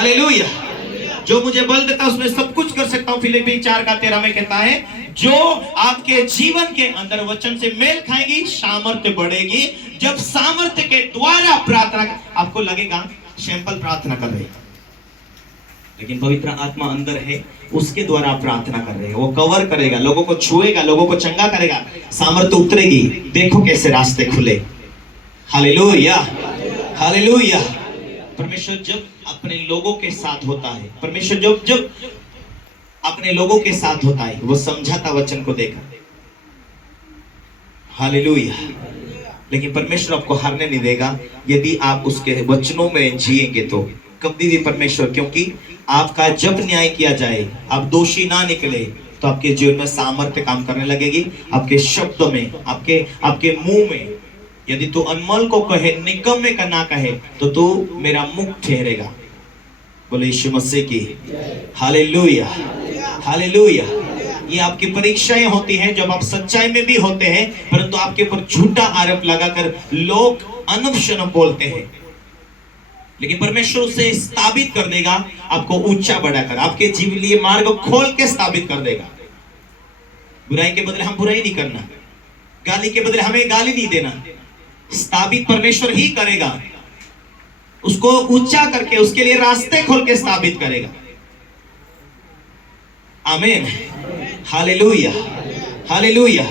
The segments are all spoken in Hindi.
हालेलुया। जो मुझे बल देता है उसमें सब कुछ कर सकता हूं। फिलिप्पी 4:13 में कहता है, जो आपके जीवन के अंदर वचन से मेल खाएगी सामर्थ्य बढ़ेगी। जब सामर्थ्य के द्वारा प्रार्थना, आपको लगेगा सिंपल प्रार्थना कर रहे, लेकिन पवित्र आत्मा अंदर है, उसके द्वारा प्रार्थना कर रहे हैं। वो कवर करेगा, लोगों को छुएगा, लोगों को चंगा करेगा, सामर्थ्य उतरेगी। देखो कैसे रास्ते खुले। Hallelujah, hallelujah. परमेश्वर जब अपने लोगों के साथ होता है, परमेश्वर जब अपने लोगों के साथ होता है, वो समझाता वचन को देकर। हालेलुया। लेकिन परमेश्वर आपको हारने नहीं देगा यदि आप उसके वचनों में जिएंगे तो कभी भी परमेश्वर, क्योंकि आपका जब न्याय किया जाए, आप दोषी ना निकले, तो आपके जीवन में सामर्थ्य काम करने लगेगी। आपके शब्दों में, आपके मुंह में, यदि तू अनमोल को कहे, निकम्मे का ना कहे, तो तू मेरा मुख ठहरेगा। बोले यीशु मसीह की हालेलुया, हालेलुया। ये आपकी परीक्षाएं होती हैं जब आप सच्चाई में भी होते हैं, परंतु आपके ऊपर झूठा आरोप लगाकर लोग अनबशनम बोलते हैं, लेकिन परमेश्वर उसे स्थापित कर देगा, आपको ऊंचा बढ़ाकर, आपके जीवन लिए मार्ग खोल के स्थापित कर देगा। बुराई के बदले हम बुराई नहीं करना, गाली के बदले हमें गाली नहीं देना, स्थापित परमेश्वर ही करेगा। उसको ऊंचा करके उसके लिए रास्ते खोल के स्थापित करेगा। आमीन, हालेलुया, हालेलुया।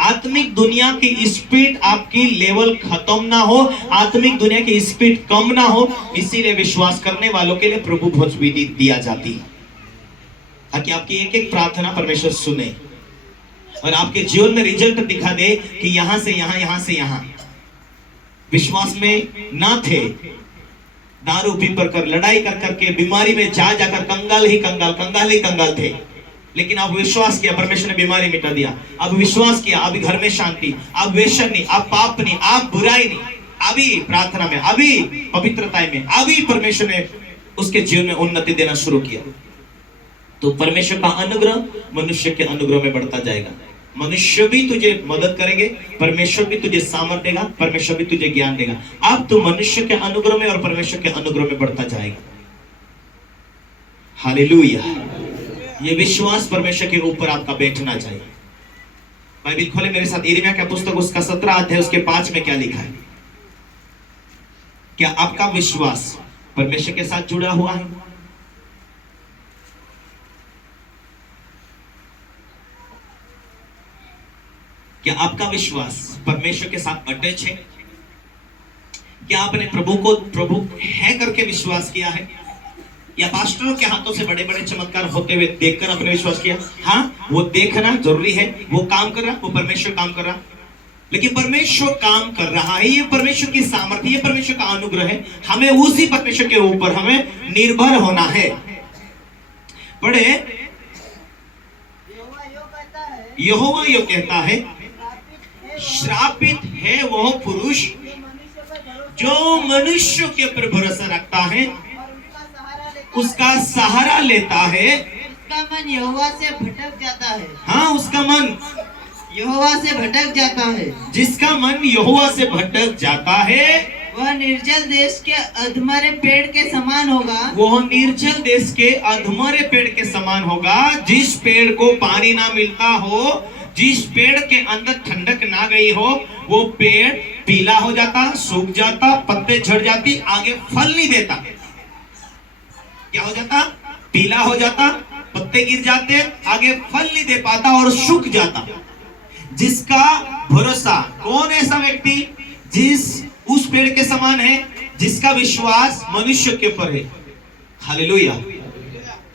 आत्मिक दुनिया की स्पीड आपकी लेवल खत्म ना हो, आत्मिक दुनिया की स्पीड कम ना हो, इसीलिए विश्वास करने वालों के लिए प्रभु भोज भी दिया जाती है, ताकि आपकी एक एक प्रार्थना परमेश्वर सुने और आपके जीवन में रिजल्ट दिखा दे कि यहां से यहां, यहां से यहां। विश्वास में ना थे, दारू पी कर, लड़ाई कर करके, बीमारी में जा जाकर कंगाल ही कंगाल थे, लेकिन आप विश्वास किया, परमेश्वर ने बीमारी मिटा दिया। अब विश्वास किया, अभी घर में शांति, अब वेश्या नहीं, अब पाप नहीं, अब बुराई नहीं, अभी प्रार्थना में, अभी पवित्रता में, अभी परमेश्वर ने उसके जीवन में उन्नति देना शुरू किया। तो परमेश्वर का अनुग्रह मनुष्य के अनुग्रह में बढ़ता जाएगा। मनुष्य भी तुझे मदद करेंगे, परमेश्वर भी तुझे सामर्थ्य देगा, परमेश्वर भी तुझे ज्ञान देगा। अब तू मनुष्य के अनुग्रह में और परमेश्वर के अनुग्रह में बढ़ता जाएगा। हालेलुया। ये विश्वास परमेश्वर के ऊपर आपका बैठना चाहिए। बाइबल खोले मेरे साथ, यिर्मयाह का पुस्तक उसका 17 अध्याय उसके 5 में क्या लिखा है? क्या आपका विश्वास परमेश्वर के साथ जुड़ा हुआ है? क्या आपका विश्वास परमेश्वर के साथ अटैच है? क्या आपने प्रभु को प्रभु है करके विश्वास किया है, या पास्टरों के हाथों से बड़े बड़े चमत्कार होते हुए देखकर आपने विश्वास किया? हाँ, वो देखना जरूरी है, वो काम कर रहा, वो परमेश्वर काम कर रहा, लेकिन परमेश्वर काम कर रहा है, ये परमेश्वर की सामर्थ्य, ये परमेश्वर का अनुग्रह है। हमें उसी परमेश्वर के ऊपर हमें निर्भर होना है। पढ़े, यहोवा यो कहता है, श्रापित है वह पुरुष जो मनुष्य के ऊपर भरोसा रखता है, उसका सहारा लेता है, उसका मन यहोवा से भटक जाता है। हाँ, उसका मन यहोवा से भटक जाता है। जिसका मन यहोवा से भटक जाता है वह निर्जल देश के अधमरे पेड़ के समान होगा। वह निर्जल देश के अधमरे पेड़ के समान होगा। जिस पेड़ को पानी ना मिलता हो, जिस पेड़ के अंदर ठंडक ना गई हो, वो पेड़ पीला हो जाता, सूख जाता, पत्ते झड़ जाती, आगे फल नहीं देता। क्या हो जाता? पीला हो जाता, पत्ते गिर जाते, आगे फल नहीं दे पाता और सूख जाता। जिसका भरोसा, कौन ऐसा व्यक्ति जिस उस पेड़ के समान है, जिसका विश्वास मनुष्य के ऊपर है। Hallelujah,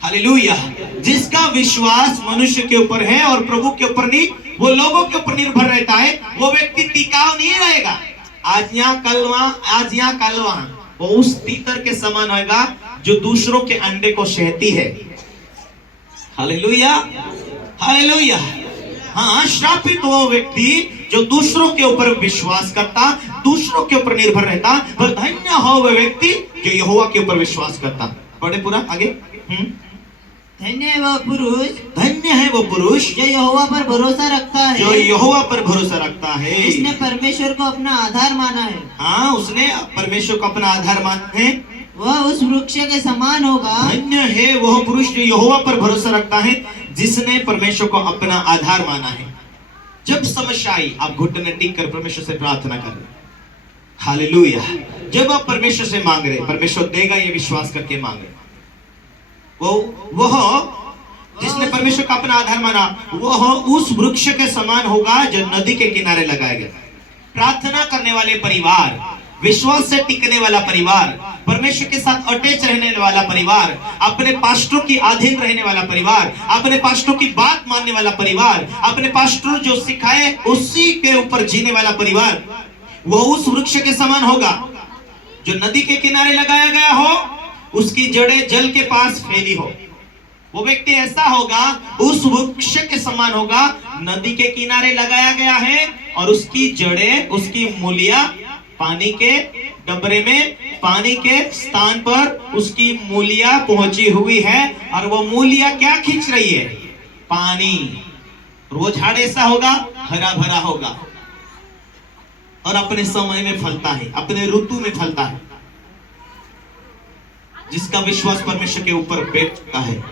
hallelujah. जिसका विश्वास मनुष्य के ऊपर है और प्रभु के ऊपर नहीं, वो लोगों के ऊपर निर्भर रहता है, वो व्यक्ति टिकाऊ नहीं रहेगा। आज यहाँ कल वहां, आज यहाँ कल वहां। वो उस तीतर के समान होगा जो दूसरों के अंडे को सहती है। Hallelujah, hallelujah. हाँ, श्रापित वो व्यक्ति जो दूसरों के ऊपर विश्वास करता, दूसरों के ऊपर निर्भर रहता, पर धन्य हो वह व्यक्ति जो यहोवा के ऊपर विश्वास करता। पढ़े पूरा आगे। धन्य है वो पुरुष, धन्य है वो पुरुष जो यहोवा पर भरोसा रखता है, जो यहोवा पर भरोसा रखता है, उसने परमेश्वर को अपना आधार माना है। हाँ, उसने परमेश्वर को अपना आधार माना है। वह उस वृक्ष के समान होगा। धन्य है वह पुरुष जो यहोवा पर भरोसा रखता है, जिसने परमेश्वर को अपना आधार माना है। जब समस्या आई, आप घुटने टेक कर परमेश्वर से प्रार्थना कर रहे, हालेलुया। जब आप परमेश्वर से मांग रहे, परमेश्वर देगा ये विश्वास करके मांग रहे। वह जिसने परमेश्वर का अपना आधार माना, वह उस वृक्ष के समान होगा जो नदी के किनारे लगाया गया। प्रार्थना करने वाले परिवार, विश्वास से टिकने वाला परिवार, परमेश्वर के साथ अटैच रहने वाला परिवार, अपने पास्टरों की अधीन रहने वाला परिवार, अपने पास्टरों की बात मानने वाला परिवार, अपने पास्टर जो सिखाए उसी के ऊपर जीने वाला परिवार, वह उस वृक्ष के समान होगा जो नदी के किनारे लगाया गया हो, उसकी जड़ें जल के पास फैली हो। वो व्यक्ति ऐसा होगा, उस वृक्ष के समान होगा, नदी के किनारे लगाया गया है और उसकी जड़ें, उसकी मूलियां पानी के डबरे में, पानी के स्थान पर उसकी मूलियां पहुंची हुई है और वो मूलियां क्या खींच रही है? पानी। वो झाड़ ऐसा होगा, हरा भरा होगा और अपने समय में फलता है, अपने ऋतु में फलता है। जिसका विश्वास परमेश्वर के ऊपर बैठता है,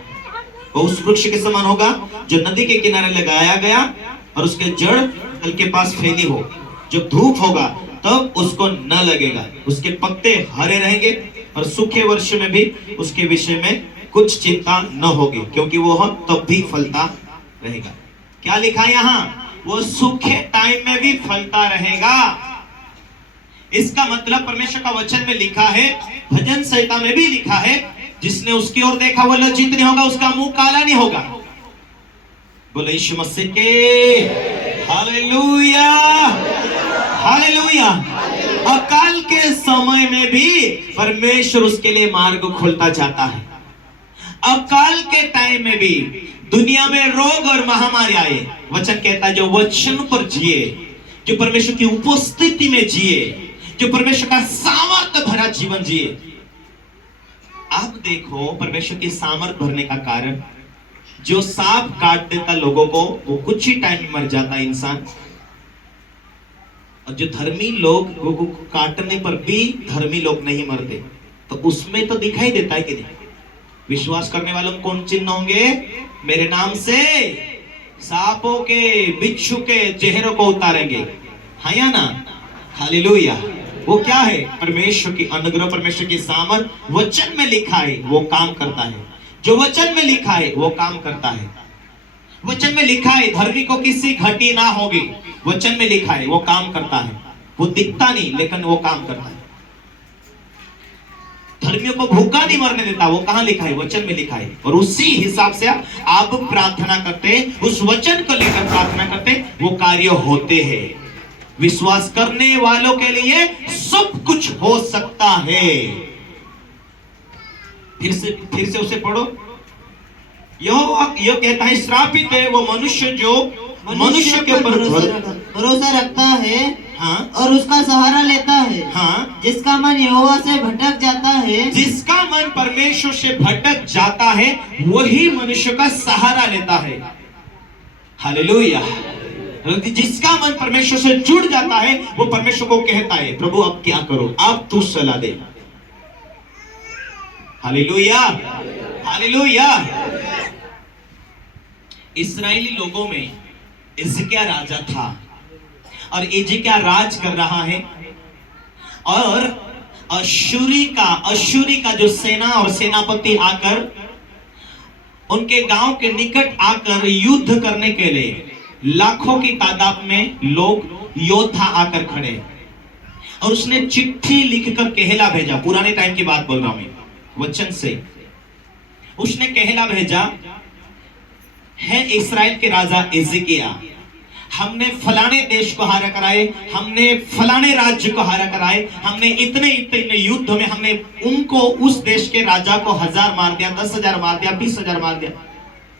वो उस वृक्ष के समान होगा जो नदी के किनारे लगाया गया और उसके जड़ जल के पास फैली हो। जब धूप होगा तब उसको न लगेगा, उसके पत्ते हरे रहेंगे और सूखे वर्ष में भी उसके विषय में कुछ चिंता न होगी, क्योंकि वो तब भी फलता रहेगा। क्या लिखा है यहाँ? वो सूखे टाइम में भी फलता रहेगा। इसका मतलब परमेश्वर का वचन में लिखा है, भजन संहिता में भी लिखा है, जिसने उसकी ओर देखा वो लज्जित नहीं होगा, उसका मुंह काला नहीं होगा। बोले यीशु मसीह के हालेलुया, हालेलुया। अकाल के समय में भी परमेश्वर उसके लिए मार्ग खोलता जाता है। अकाल के टाइम में भी दुनिया में रोग और महामारी आए, वचन कहता है जो वचन पर जिए, जो परमेश्वर की उपस्थिति में जिए, जो परमेश्वर का सामर्थ्य भरा जीवन जिए। आप देखो परमेश्वर की सामर्थ्य भरने का कारण, जो सांप काट देता लोगों को, वो कुछ ही टाइम में मर जाता है इंसान। और जो धर्मी लोग, वो काटने पर भी धर्मी लोग नहीं मरते, तो उसमें तो दिखाई देता है कि नहीं? विश्वास करने वालों को कौन चिन्ह होंगे? मेरे नाम से सांपों के, बिच्छू के चेहरों को उतारेंगे, हाँ या ना? हालेलुया। वो क्या है? परमेश्वर की अनुग्रह, परमेश्वर की सामर्थ वचन में लिखा है, वो काम करता है। जो वचन में लिखा है वो काम करता है। वचन में लिखा है धर्मी को किसी घटी ना होगी, वचन में लिखा है वो काम करता है। वो दिखता नहीं लेकिन वो काम करता है। धर्मियों को भूखा नहीं मरने देता, वो कहां लिखा है? वचन में लिखा है। और उसी हिसाब से आप प्रार्थना करते, उस वचन को लेकर प्रार्थना करते, वो कार्य होते हैं। विश्वास करने वालों के लिए सब कुछ हो सकता है। फिर से उसे पढ़ो। यह कहता है श्रापित है वो मनुष्य जो मनुष्य के ऊपर भरोसा रखता है, हाँ, और उसका सहारा लेता है, हाँ, जिसका मन यहोवा से भटक जाता है। जिसका मन परमेश्वर से भटक जाता है वही मनुष्य का सहारा लेता है। हालेलुया। जिसका मन परमेश्वर से जुड़ जाता है वो परमेश्वर को कहता है, प्रभु अब क्या करो, अब तू सलाह दे। Hallelujah, hallelujah. इस्राएली लोगों में हिजकिय्याह राजा था और हिजकिय्याह राज कर रहा है, और अश्शूरी का जो सेना और सेनापति आकर उनके गांव के निकट आकर युद्ध करने के लिए लाखों की तादाद में लोग योद्धा आकर खड़े, और उसने चिट्ठी लिखकर कहला भेजा। पुराने टाइम की बात बोल रहा हूं मैं, वचन से उसने कहला भेजा, है इस्राएल के राजा हिजकिय्याह, हमने फलाने देश को हारा कराए, हमने फलाने राज्य को हारा कराए, हमने इतने इतने युद्ध में हमने उनको, उस देश के राजा को 1000 मार दिया, 10,000 मार दिया, 20,000 मार दिया।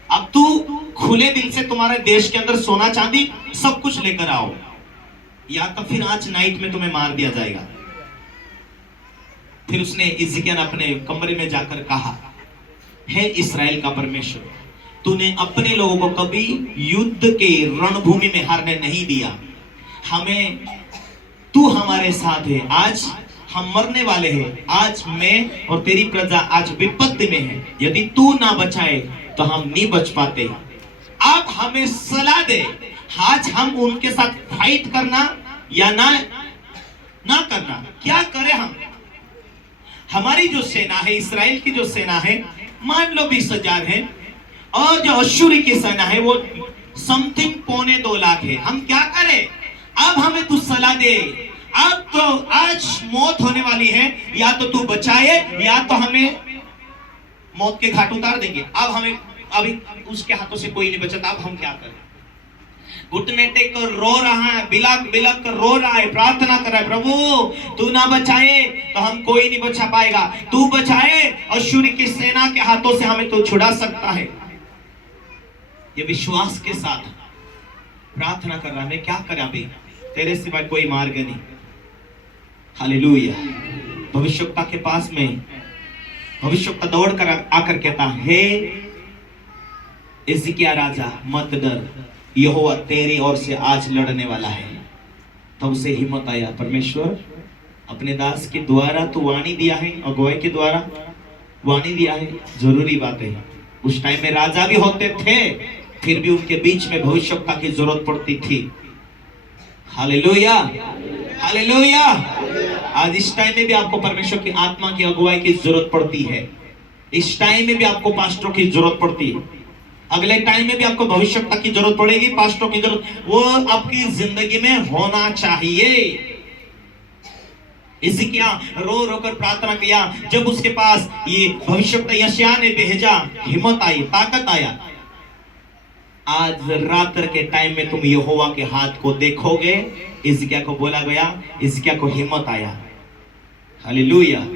अब तू खुले दिल से तुम्हारे देश के अंदर सोना चांदी सब कुछ लेकर आओ, या तो फिर आज नाइट में तुम्हें मार दिया जाएगा। फिर उसने हिजकिय्याह ने अपने कमरे में जाकर कहा, हे इस्राएल का परमेश्वर, तूने अपने लोगों को कभी युद्ध के रणभूमि में हारने नहीं दिया, हमें तू हमारे साथ है, आज हम मरने वाले हैं। आज मैं और तेरी प्रजा आज विपत्ति में है, यदि तू ना बचाए तो हम नहीं बच पाते। आप हमें सलाह दे, आज हम उनके साथ फाइट करना या ना करना, क्या करें हम? हमारी जो सेना है, इस्राएल की जो सेना है, मान लो 20,000 है, और जो अश्शूरी की सेना है वो समथिंग 2.25 लाख है। हम क्या करें? अब हमें तू सलाह दे। अब तो आज मौत होने वाली है, या तो तू बचाए या तो हमें मौत के घाट उतार देंगे। अब हमें अभी उसके हाथों से कोई नहीं बचता। अब हम क्या करें? घुटने टेक कर रो रहा है, बिलक बिलक कर रो रहा है, प्रार्थना कर रहा है, प्रभु तू ना बचाए तो हम कोई नहीं बचा पाएगा, तू बचाए अश्शूरी की सेना के हाथों से हमें तो छुड़ा सकता है। ये विश्वास के साथ प्रार्थना कर रहा है, मैं क्या करा अभी, तेरे सिवाय कोई मार्ग नहीं। हालेलुया। भविष्यवक्ता के पास में भविष्यवक्ता दौड़ कर आकर कहता, हे हिजकिय्याह राजा मत डर, यहोवा तेरी ओर से आज लड़ने वाला है। तब उसे हिम्मत आया, परमेश्वर अपने दास के द्वारा तो वाणी दिया है, अगुवाई के द्वारा वाणी दिया है, जरूरी बात है। उस टाइम में राजा भी होते थे, फिर भी उनके बीच में भविष्यवक्ता की जरूरत पड़ती थी। Hallelujah, hallelujah. आज इस टाइम में भी आपको परमेश्वर की आत्मा की अगुवाई की जरूरत पड़ती है। इस टाइम में भी आपको पास्टरों की जरूरत पड़ती है। अगले टाइम में भी आपको भविष्यवक्ता की जरूरत पड़ेगी, पास्टरों की जरूरत, वो आपकी जिंदगी में होना चाहिए। हिजकिय्याह रो रो कर प्रार्थना किया। जब उसके पास ये भविष्यवक्ता यशायाह ने भेजा, हिम्मत आई, ताकत आया। आज रात्र के टाइम में तुम यहोवा के हाथ को देखोगे। हिजकिय्याह को बोला गया, हिजकिय्याह को हिम्मत आया। हालेलुया।